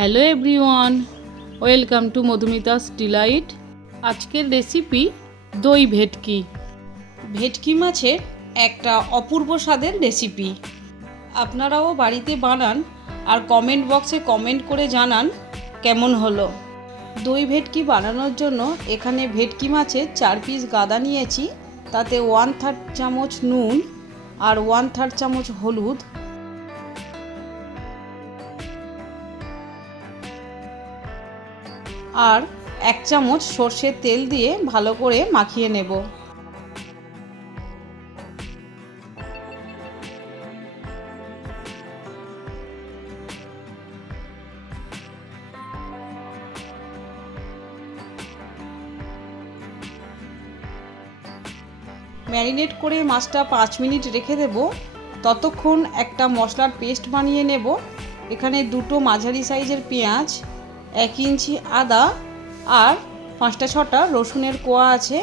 Hello everyone, welcome to Madhumita's delight. আজকের recipe দই ভেটকি। ভেটকি মাছের একটা অপূর্ব স্বাদের রেসিপি। আপনারাও বাড়িতে বানান আর কমেন্ট বক্সে কমেন্ট করে জানান কেমন হলো। দই ভেটকি বানানোর জন্য এখানে ভেটকি মাছের 4 পিস গাদা নিয়েছি, তাতে 1/3 চামচ নুন আর 1/3 চামচ হলুদ, আর 1 চামচ সর্ষের তেল দিয়ে ভালো করে মাখিয়ে নেব। ম্যারিনেট করে মাছটা 5 মিনিট রেখে দেব। ততক্ষণ একটা মশলার পেস্ট বানিয়ে নেব। এখানে 2টো মাঝারি সাইজের পেঁয়াজ, 1 ইঞ্চি আদা আর 5-6টা রসুনের কোয়া আছে।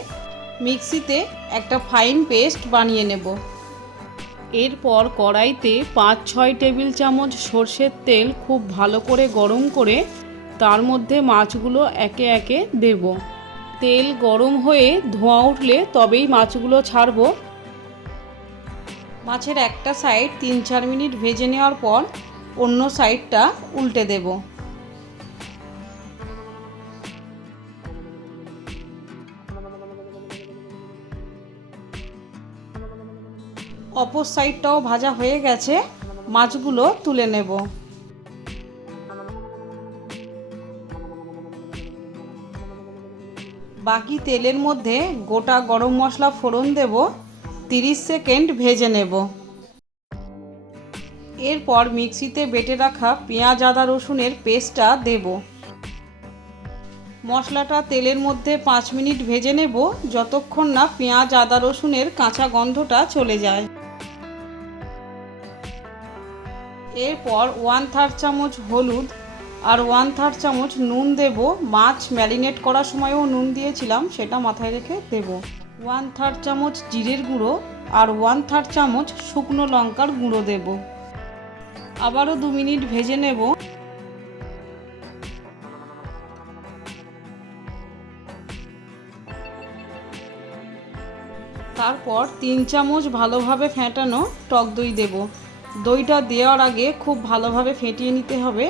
মিক্সিতে একটা ফাইন পেস্ট বানিয়ে নেব। এরপর কড়াইতে 5-6 টেবিল চামচ সর্ষের তেল খুব ভালো করে গরম করে তার মধ্যে মাছগুলো একে একে দেব। তেল গরম হয়ে ধোঁয়া উঠলে তবেই মাছগুলো ছাড়ব। মাছের একটা সাইড 3-4 মিনিট ভেজে নেওয়ার পর অন্য সাইডটা উল্টে দেব। অপর সাইডটাও ভাজা হয়ে গেছে, মাছগুলো তুলে নেব। বাকি তেলের মধ্যে গোটা গরম মশলা ফোড়ন দেব, 30 সেকেন্ড ভেজে নেব। এরপর মিক্সিতে বেটে রাখা পেঁয়াজ আদা রসুনের পেস্টটা দেব। মশলাটা তেলের মধ্যে 5 মিনিট ভেজে নেব, যতক্ষণ না পেঁয়াজ আদা রসুনের কাঁচা গন্ধটা চলে যায়। এরপর 1/3 চামচ হলুদ আর 1/3 চামচ নুন দেব। মাছ ম্যারিনেট করার সময়ও নুন দিয়েছিলাম, সেটা মাথায় রেখে দেব। 1/3 চামচ জিরের গুঁড়ো আর 1/3 চামচ শুকনো লঙ্কার গুঁড়ো দেব। আবারও 2 মিনিট ভেজে নেব। তারপর 3 চামচ ভালোভাবে ফেটানো টক দই দেব। দইটা দেওয়ার আগে খুব ভালোভাবে ফেটিয়ে নিতে হবে।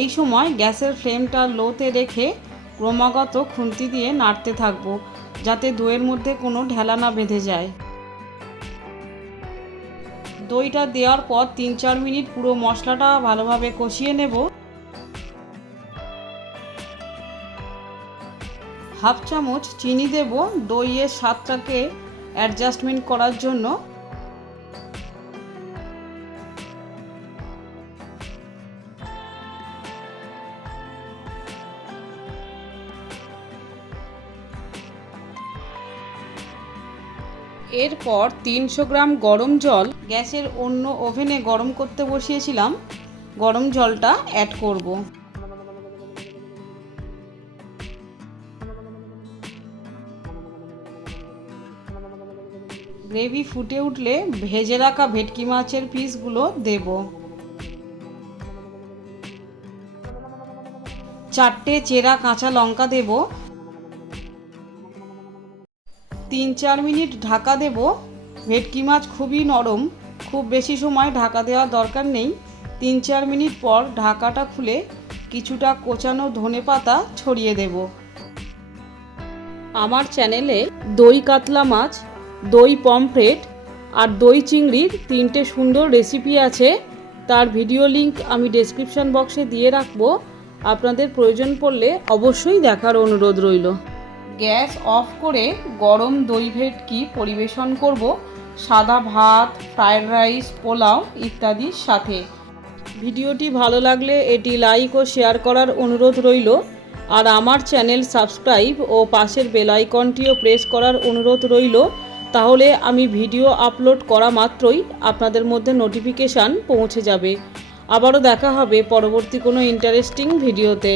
এই সময় গ্যাসের ফ্লেমটা লোতে রেখে ক্রমাগত খুন্তি দিয়ে নাড়তে থাকবো, যাতে দইয়ের মধ্যে কোনো ঢেলা না বেঁধে যায়। দইটা দেওয়ার পর 3-4 মিনিট পুরো মশলাটা ভালোভাবে কষিয়ে নেব। হাফ চামচ চিনি দেব দইয়ের স্বাদটাকে অ্যাডজাস্টমেন্ট করার জন্য। এরপর 300 গ্রাম গরম জল গ্যাসের অন্য ওভেনে গরম করতে বসিয়েছিলাম, গরম জলটা অ্যাড করব। গ্রেভি ফুটে উঠলে ভেজে রাখা ভেটকি মাছের পিসগুলো দেব। 4টে চেরা কাঁচা লঙ্কা দেব। 3-4 মিনিট ঢাকা দেব। ভেটকি মাছ খুবই নরম, খুব বেশি সময় ঢাকা দেওয়ার দরকার নেই। 3-4 মিনিট পর ঢাকাটা খুলে কিছুটা কোচানো ধনেপাতা ছড়িয়ে দেব। আমার চ্যানেলে দই কাতলা মাছ, দই পমফ্রেট আর দই চিংড়ির 3টে সুন্দর রেসিপি আছে। তার ভিডিও লিংক আমি ডেসক্রিপশন বক্সে দিয়ে রাখবো। আপনাদের প্রয়োজন পড়লে অবশ্যই দেখার অনুরোধ রইল। গ্যাস অফ করে গরম দই ভেটকি পরিবেশন করব সাদা ভাত, ফ্রায়েড রাইস, পোলাও ইত্যাদির সাথে। ভিডিওটি ভালো লাগলে এটি লাইক ও শেয়ার করার অনুরোধ রইল। আর আমার চ্যানেল সাবস্ক্রাইব ও পাশের বেল আইকনটিও প্রেস করার অনুরোধ রইল। তাহলে আমি ভিডিও আপলোড করা মাত্রই আপনাদের মধ্যে নোটিফিকেশান পৌঁছে যাবে। আবারও দেখা হবে পরবর্তী কোনো ইন্টারেস্টিং ভিডিওতে।